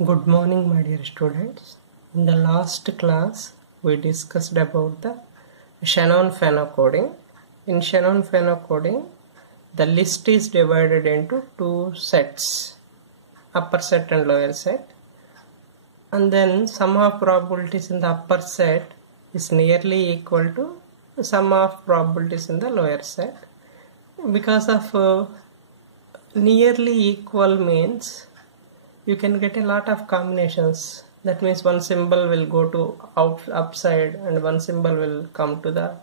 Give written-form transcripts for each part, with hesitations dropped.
Good morning, my dear students. In the last class, we discussed about the Shannon phenocoding. In Shannon phenocoding, the list is divided into two sets, upper set and lower set. And then sum of probabilities in the upper set is nearly equal to the sum of probabilities in the lower set. Because of nearly equal means you can get a lot of combinations. That means one symbol will go to upside and one symbol will come to the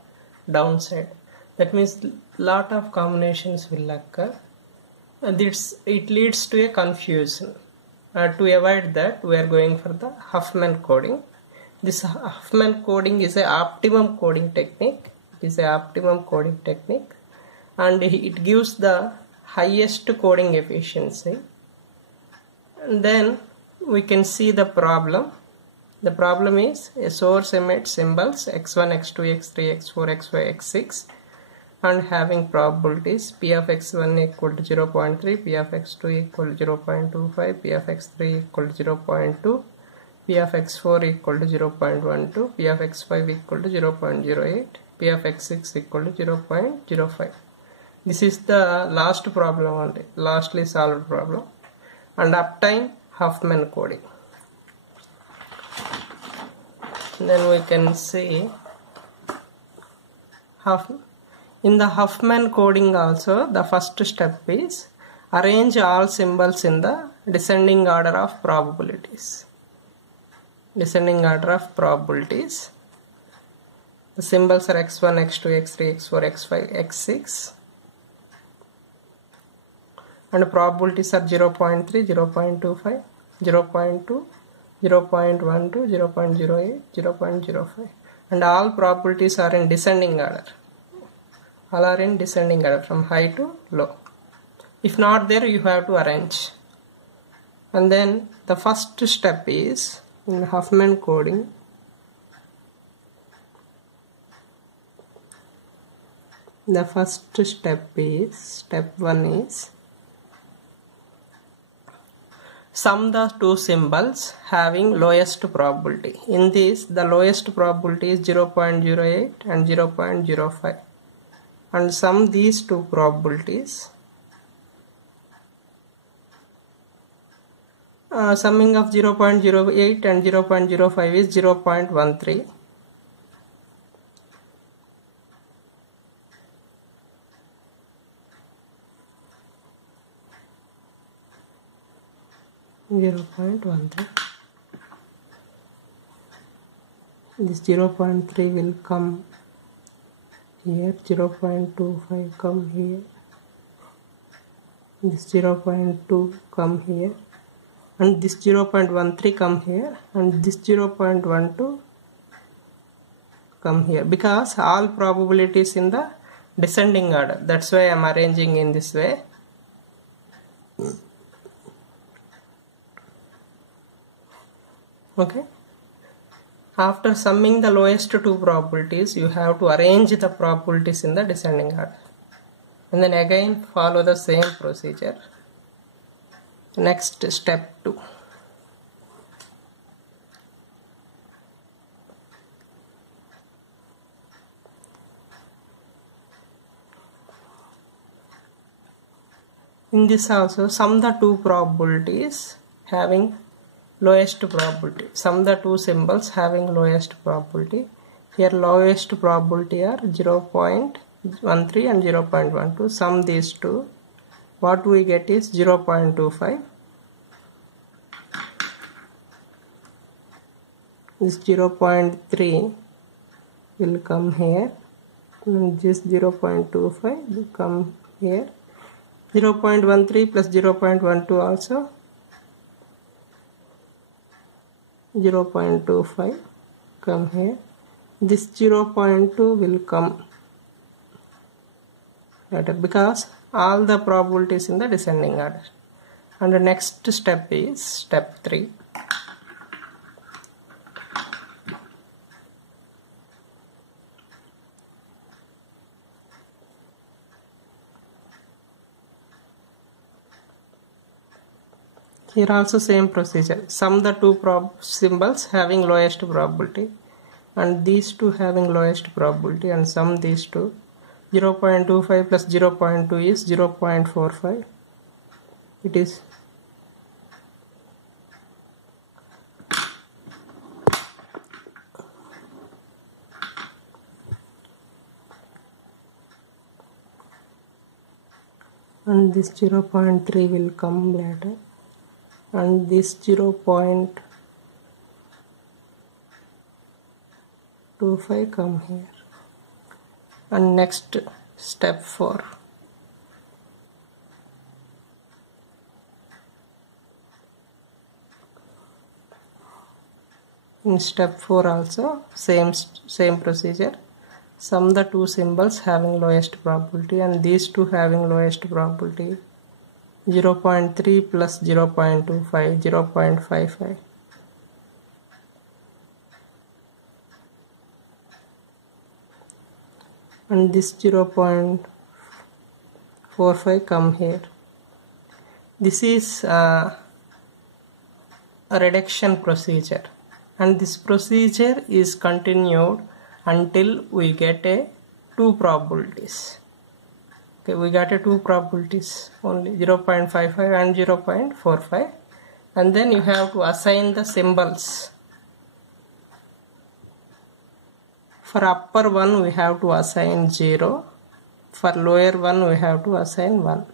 downside. That means lot of combinations will occur, and it leads to a confusion. To avoid that, we are going for the Huffman coding. This Huffman coding is an optimum coding technique. And it gives the highest coding efficiency. And then we can see the problem. The problem is a source emits symbols x1, x2, x3, x4, xy, x6 and having probabilities p of x1 equal to 0.3, p of x2 equal to 0.25, p of x3 equal to 0.2, p of x4 equal to 0.12, p of x5 equal to 0.08, p of x6 equal to 0.05. This is the last problem only, lastly solved problem. And uptime Huffman coding. Then we can see in the Huffman coding also, the first step is arrange all symbols in the descending order of probabilities. The symbols are x1, x2, x3, x4, x5, x6. And probabilities are 0.3, 0.25, 0.2, 0.12, 0.08, 0.05. And all probabilities are in descending order. All are in descending order from high to low. If not there, you have to arrange. And then the first step is in Huffman coding. The first step is, step 1 is sum the two symbols having lowest probability. In this, the lowest probability is 0.08 and 0.05. And sum these two probabilities. Summing of 0.08 and 0.05 is 0.13. This 0.3 will come here, 0.25 come here, this 0.2 come here, and this 0.13 come here, and this 0.12 come here, because all probabilities in the descending order. That's why I am arranging in this way. Okay. After summing the lowest two probabilities, you have to arrange the probabilities in the descending order. And then again follow the same procedure. Next, step 2. In this also, sum the two probabilities having lowest probability. Sum the two symbols having lowest probability. Here lowest probability are 0.13 and 0.12. Sum these two. What we get is 0.25. This 0.3 will come here. And this 0.25 will come here. 0.13 plus 0.12 also 0.25 come here. This 0.2 will come later because all the probabilities in the descending order. And the next step is step 3. Here also same procedure. Sum the two symbols having lowest probability and these two having lowest probability and sum these two. 0.25 plus 0.2 is 0.45. It is and this 0.3 will come later and this 0.25 come here. And next step 4. In step 4 also same procedure. Sum the two symbols having lowest probability and these two having lowest probability. 0.3 plus 0.25, 0.55. And this 0.45 come here. This is a reduction procedure and this procedure is continued until we get a 2 probabilities. Okay, we got a 2 probabilities only, 0.55 and 0.45, and then you have to assign the symbols. For upper one we have to assign 0, for lower one we have to assign 1.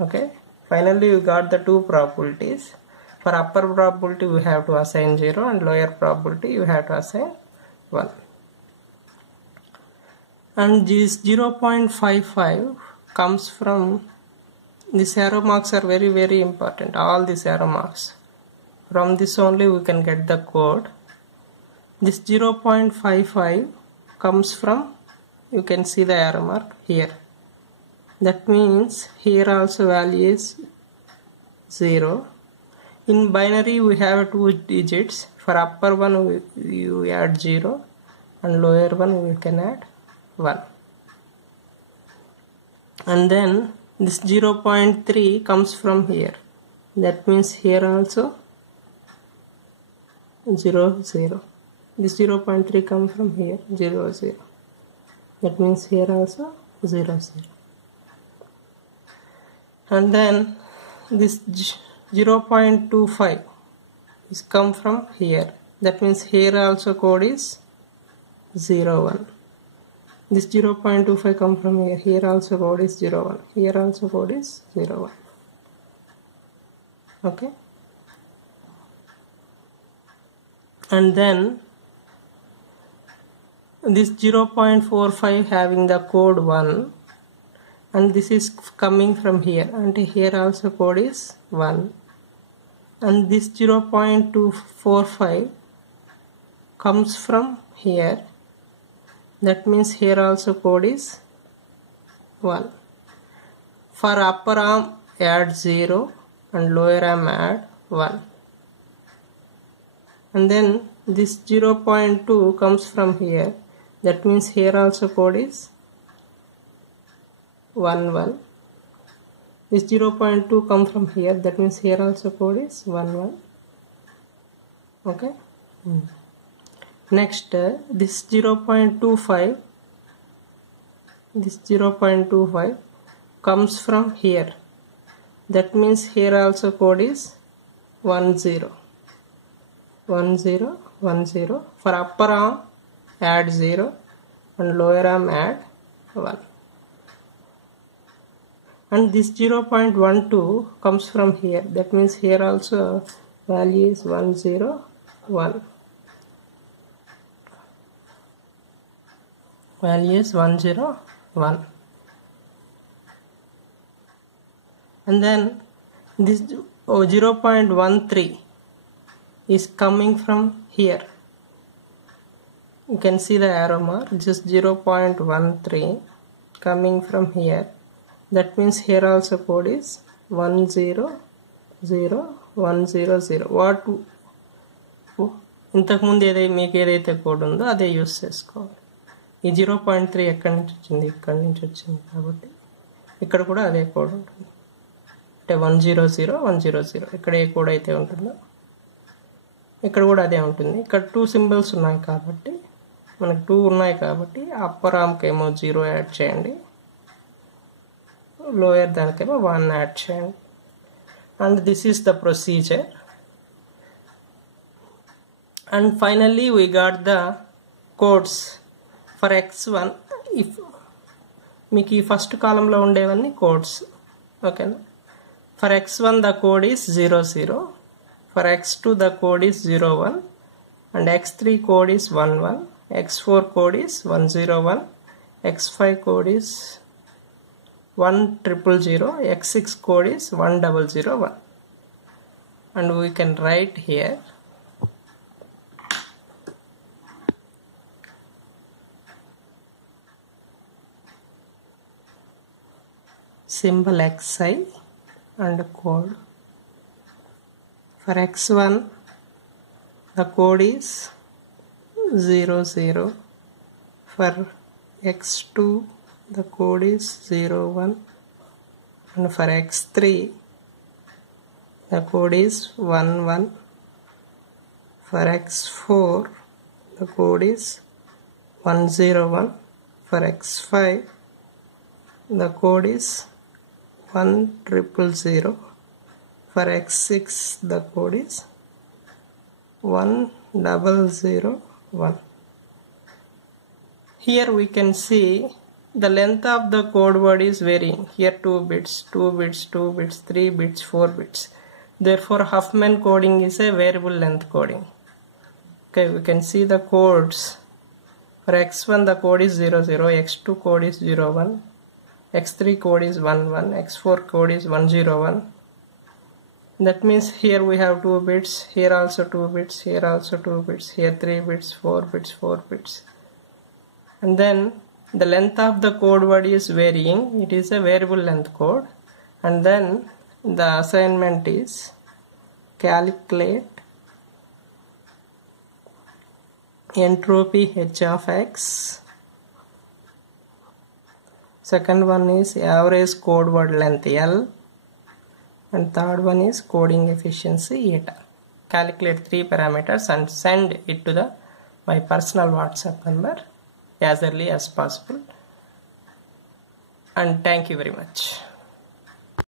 Okay, finally you got the 2 probabilities. For upper probability we have to assign 0 and lower probability you have to assign 1. And this 0.55 comes from, these arrow marks are very important, all these arrow marks. From this only we can get the code. This 0.55 comes from, you can see the arrow mark here. That means here also value is 0. In binary we have 2 digits. For upper one you add 0 and lower one we can add 1. And then this 0.3 comes from here. That means here also 0, 0. This 0.3 comes from here, 0, 0. That means here also 0, 0. And then this 0.25 is come from here. That means here also code is 0, 1. This 0.25 come from here. Here also code is 0, 1. Here also code is 0, 1. Okay. And then this 0.45 having the code 1 and this is coming from here and here also code is 1. And this 0.245 comes from here. That means here also code is 1. For upper arm add 0 and lower arm add 1. And then this 0.2 comes from here. That means here also code is 1, 1. This 0.2 come from here. That means here also code is 1, 1. Okay. Next this 0.25, this 0.25 comes from here. That means here also code is 1, 0. 1, 0, 1, 0. For upper arm add 0 and lower arm add 1. And this 0.12 comes from here. That means here also value is 1, 0, 1. Value is 1, 0, 1. And then this 0.13 is coming from here. You can see the arrow mark, just 0.13 coming from here. That means here also code is 1, 0, 0, 1, 0, 0. What ఇంతకుముందు మీకు ఏదైతే code ఉందో అదే use చేసుకోవాలి. ఈ 0.3 ఎక్కడి నుంచి వచ్చింది, ఇక్కడి నుంచి వచ్చింది కాబట్టి ఇక్కడ కూడా అదే కోడ్ ఉంటుంది. అంటే 100 100 ఇక్కడ ఏ కోడ్ అయితే ఉంటుందో ఇక్కడ కూడా అదే ఉంటుంది. ఇక్కడ 2 సింబల్స్ ఉన్నాయి కాబట్టి మనకు 2 ఉన్నాయి కాబట్టి అప్పర్ ఆర్మ్కేమో 0 యాడ్ చేయండి, లోయర్ దానికేమో 1 యాడ్ చేయండి. And this is the procedure. And finally we got the codes for x1. If మీకు ఈ ఫస్ట్ కాలంలో ఉండేవన్నీ కోడ్స్, ఓకేనా. For x1 the code is 00, for x2 the code is 01, and x3 code is 11, x4 code is 101, x5 code is 1000, x6 code is 1001. And we can write here symbol xi and code. For x1 the code is 00, for x2 the code is 01, and for x3 the code is 11, for x4 the code is 101, for x5 the code is 1000, for x6 the code is 1001. Here we can see the length of the code word is varying. Here 2 bits, 2 bits, 2 bits, 3 bits, 4 bits. Therefore Huffman coding is a variable length coding. Okay, we can see the codes. For x1 the code is 00, x2 code is 01, x3 code is 11, x4 code is 101. That means here we have 2 bits, here also 2 bits, here also 2 bits, here 3 bits, 4 bits, 4 bits. And then the length of the code word is varying. It is a variable length code. And then the assignment is calculate entropy h of x. Second one is average code word length L, and third one is coding efficiency eta. Calculate 3 parameters and send it to my personal WhatsApp number as early as possible. And thank you very much.